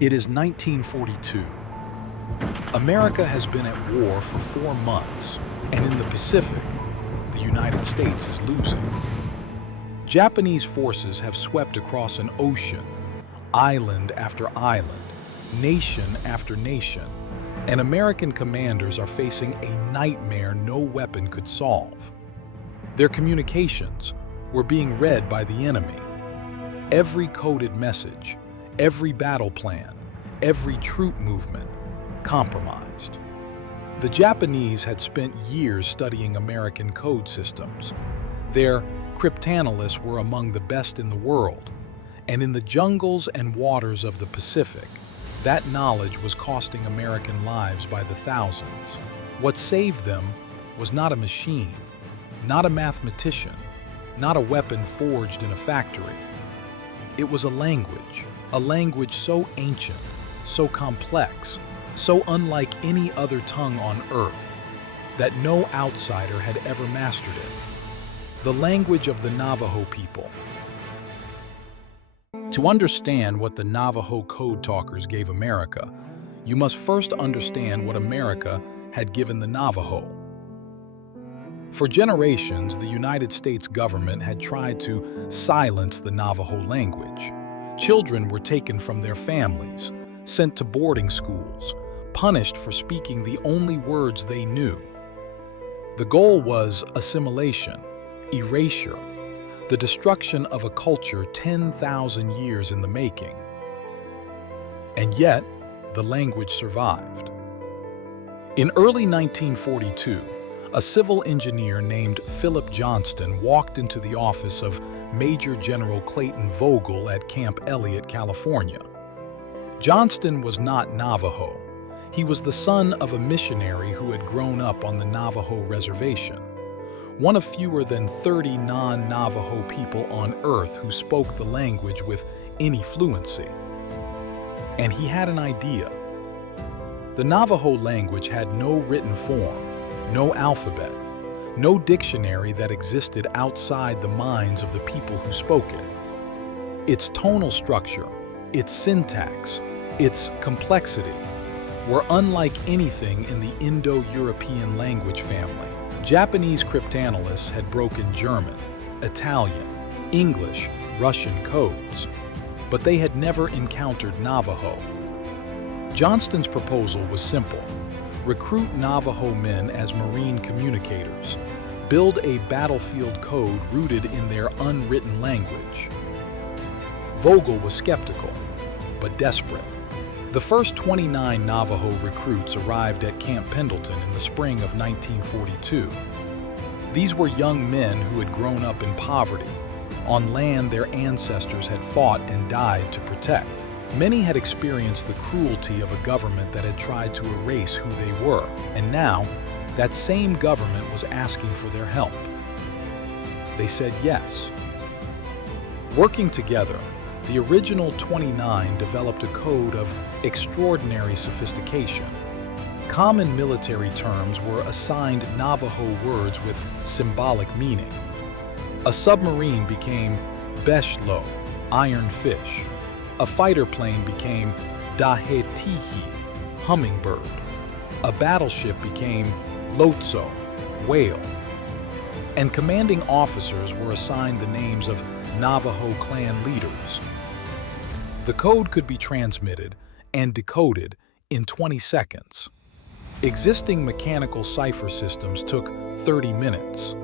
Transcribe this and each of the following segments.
It is 1942. America has been at war for 4 months, and in the Pacific, the United States is losing. Japanese forces have swept across an ocean, island after island, nation after nation, and American commanders are facing a nightmare no weapon could solve. Their communications were being read by the enemy. Every coded message, every battle plan, every troop movement, compromised. The Japanese had spent years studying American code systems. Their cryptanalysts were among the best in the world, and in the jungles and waters of the Pacific, that knowledge was costing American lives by the thousands. What saved them was not a machine, not a mathematician, not a weapon forged in a factory. It was a language so ancient, so complex, so unlike any other tongue on earth, that no outsider had ever mastered it. The language of the Navajo people. To understand what the Navajo code talkers gave America, you must first understand what America had given the Navajo. For generations, the United States government had tried to silence the Navajo language. Children were taken from their families, sent to boarding schools, punished for speaking the only words they knew. The goal was assimilation, erasure, the destruction of a culture 10,000 years in the making. And yet, the language survived. In early 1942, a civil engineer named Philip Johnston walked into the office of Major General Clayton Vogel at Camp Elliott, California. Johnston was not Navajo. He was the son of a missionary who had grown up on the Navajo reservation, one of fewer than 30 non-Navajo people on Earth who spoke the language with any fluency. And he had an idea. The Navajo language had no written form, no alphabet, no dictionary that existed outside the minds of the people who spoke it. Its tonal structure, its syntax, its complexity were unlike anything in the Indo-European language family. Japanese cryptanalysts had broken German, Italian, English, Russian codes, but they had never encountered Navajo. Johnston's proposal was simple. Recruit Navajo men as marine communicators. Build a battlefield code rooted in their unwritten language. Vogel was skeptical, but desperate. The first 29 Navajo recruits arrived at Camp Pendleton in the spring of 1942. These were young men who had grown up in poverty, on land their ancestors had fought and died to protect. Many had experienced the cruelty of a government that had tried to erase who they were, and now, that same government was asking for their help. They said yes. Working together, the original 29 developed a code of extraordinary sophistication. Common military terms were assigned Navajo words with symbolic meaning. A submarine became beshlo, iron fish. A fighter plane became dahetihi, hummingbird. A battleship became lotso, whale. And commanding officers were assigned the names of Navajo clan leaders. The code could be transmitted and decoded in 20 seconds. Existing mechanical cipher systems took 30 minutes.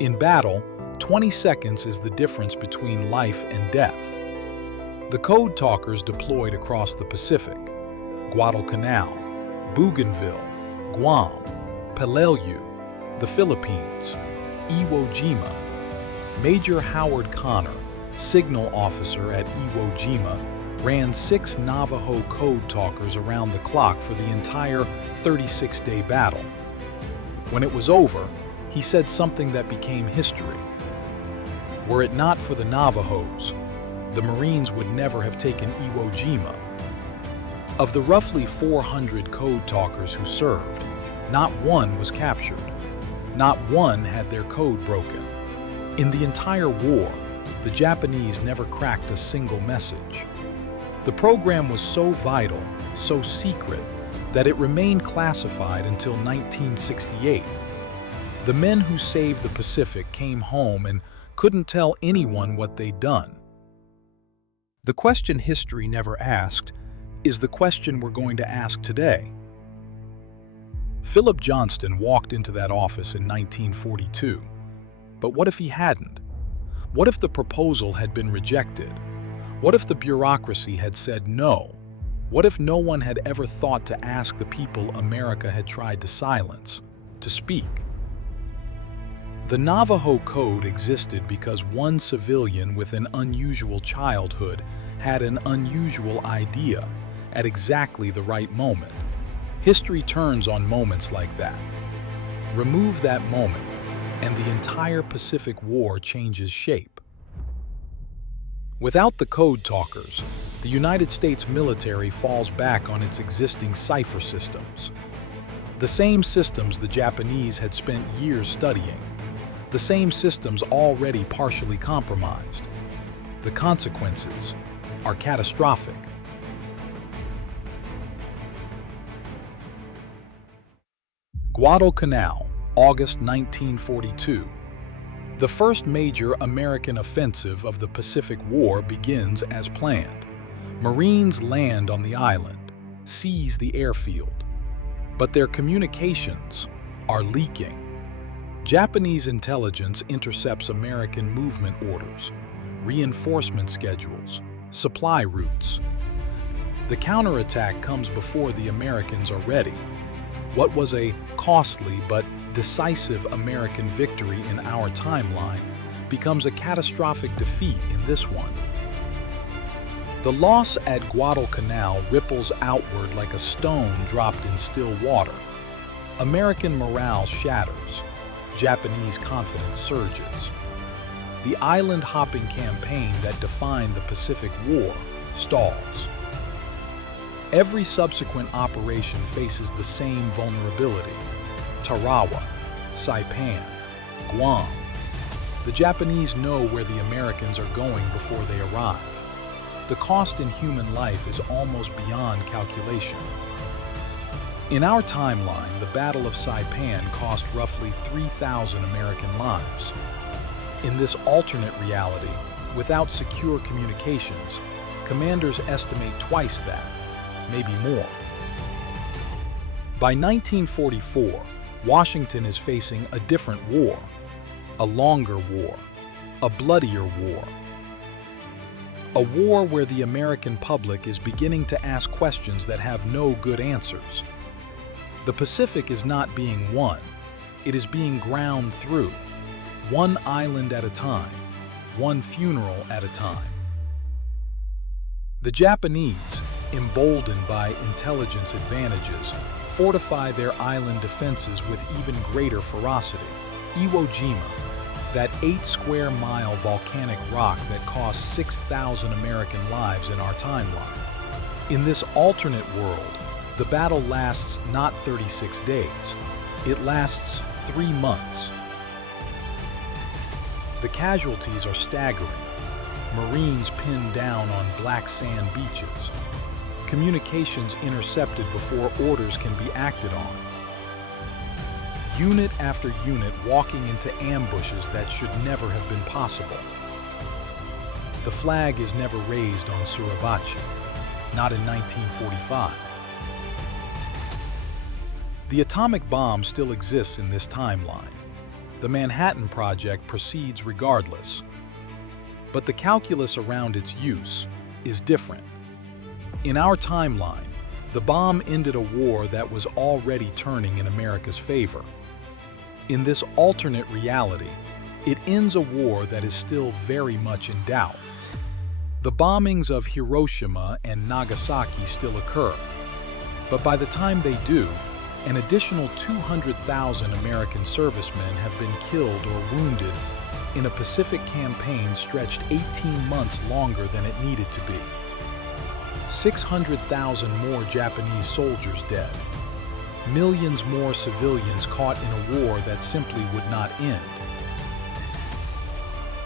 In battle, 20 seconds is the difference between life and death. The code talkers deployed across the Pacific: Guadalcanal, Bougainville, Guam, Peleliu, the Philippines, Iwo Jima. Major Howard Connor, signal officer at Iwo Jima, ran 6 Navajo code talkers around the clock for the entire 36-day battle. When it was over, he said something that became history. Were it not for the Navajos, the Marines would never have taken Iwo Jima. Of the roughly 400 code talkers who served, not one was captured. Not one had their code broken. In the entire war, the Japanese never cracked a single message. The program was so vital, so secret, that it remained classified until 1968. The men who saved the Pacific came home and couldn't tell anyone what they'd done. The question history never asked is the question we're going to ask today. Philip Johnston walked into that office in 1942. But what if he hadn't? What if the proposal had been rejected? What if the bureaucracy had said no? What if no one had ever thought to ask the people America had tried to silence, to speak? The Navajo Code existed because one civilian with an unusual childhood had an unusual idea at exactly the right moment. History turns on moments like that. Remove that moment, and the entire Pacific War changes shape. Without the code talkers, the United States military falls back on its existing cipher systems. The same systems the Japanese had spent years studying. The same systems already partially compromised. The consequences are catastrophic. Guadalcanal, August 1942. The first major American offensive of the Pacific War begins as planned. Marines land on the island, seize the airfield. But their communications are leaking. Japanese intelligence intercepts American movement orders, reinforcement schedules, supply routes. The counterattack comes before the Americans are ready. What was a costly but decisive American victory in our timeline becomes a catastrophic defeat in this one. The loss at Guadalcanal ripples outward like a stone dropped in still water. American morale shatters. Japanese confidence surges. The island-hopping campaign that defined the Pacific War stalls. Every subsequent operation faces the same vulnerability. Tarawa, Saipan, Guam. The Japanese know where the Americans are going before they arrive. The cost in human life is almost beyond calculation. In our timeline, the Battle of Saipan cost roughly 3,000 American lives. In this alternate reality, without secure communications, commanders estimate twice that, maybe more. By 1944, Washington is facing a different war, a longer war, a bloodier war. A war where the American public is beginning to ask questions that have no good answers. The Pacific is not being won, it is being ground through, one island at a time, one funeral at a time. The Japanese, emboldened by intelligence advantages, fortify their island defenses with even greater ferocity. Iwo Jima, that 8-square-mile volcanic rock that cost 6,000 American lives in our timeline. In this alternate world, the battle lasts not 36 days, it lasts 3 months. The casualties are staggering. Marines pinned down on black sand beaches. Communications intercepted before orders can be acted on. Unit after unit walking into ambushes that should never have been possible. The flag is never raised on Suribachi, not in 1945. The atomic bomb still exists in this timeline. The Manhattan Project proceeds regardless. But the calculus around its use is different. In our timeline, the bomb ended a war that was already turning in America's favor. In this alternate reality, it ends a war that is still very much in doubt. The bombings of Hiroshima and Nagasaki still occur, but by the time they do, an additional 200,000 American servicemen have been killed or wounded in a Pacific campaign stretched 18 months longer than it needed to be. 600,000 more Japanese soldiers dead. Millions more civilians caught in a war that simply would not end.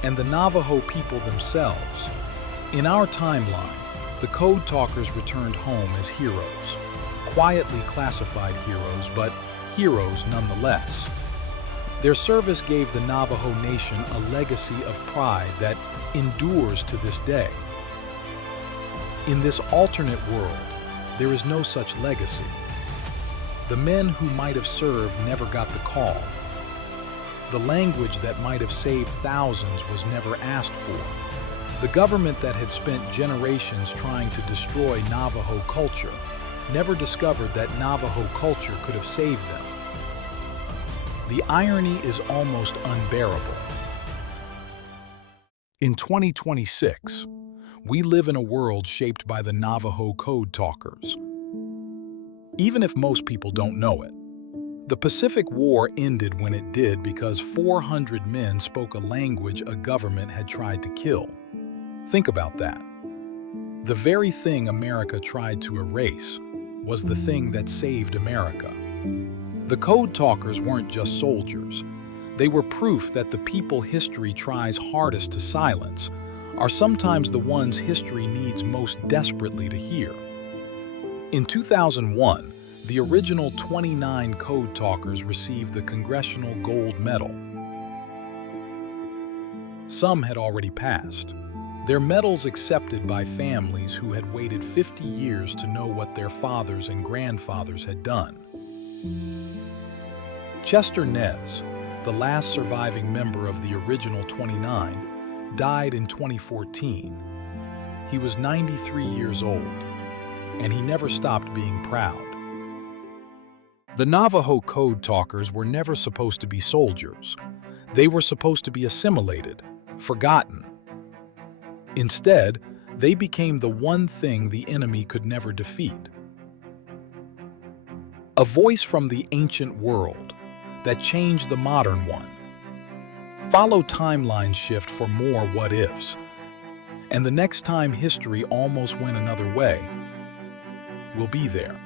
And the Navajo people themselves. In our timeline, The code talkers returned home as heroes, quietly classified heroes, but heroes nonetheless. Their service gave the Navajo Nation a legacy of pride that endures to this day. In this alternate world, there is no such legacy. The men who might have served never got the call. The language that might have saved thousands was never asked for. The government that had spent generations trying to destroy Navajo culture never discovered that Navajo culture could have saved them. The irony is almost unbearable. In 2026, we live in a world shaped by the Navajo code talkers. Even if most people don't know it, the Pacific War ended when it did because 400 men spoke a language a government had tried to kill. Think about that. The very thing America tried to erase was the thing that saved America. The code talkers weren't just soldiers. They were proof that the people history tries hardest to silence are sometimes the ones history needs most desperately to hear. In 2001, the original 29 code talkers received the Congressional Gold Medal. Some had already passed. Their medals accepted by families who had waited 50 years to know what their fathers and grandfathers had done. Chester Nez, the last surviving member of the original 29, died in 2014. He was 93 years old, and he never stopped being proud. The Navajo code talkers were never supposed to be soldiers. They were supposed to be assimilated, forgotten. Instead, they became the one thing the enemy could never defeat. A voice from the ancient world that changed the modern one. Follow Timeline Shift for more what-ifs. And the next time history almost went another way, we'll be there.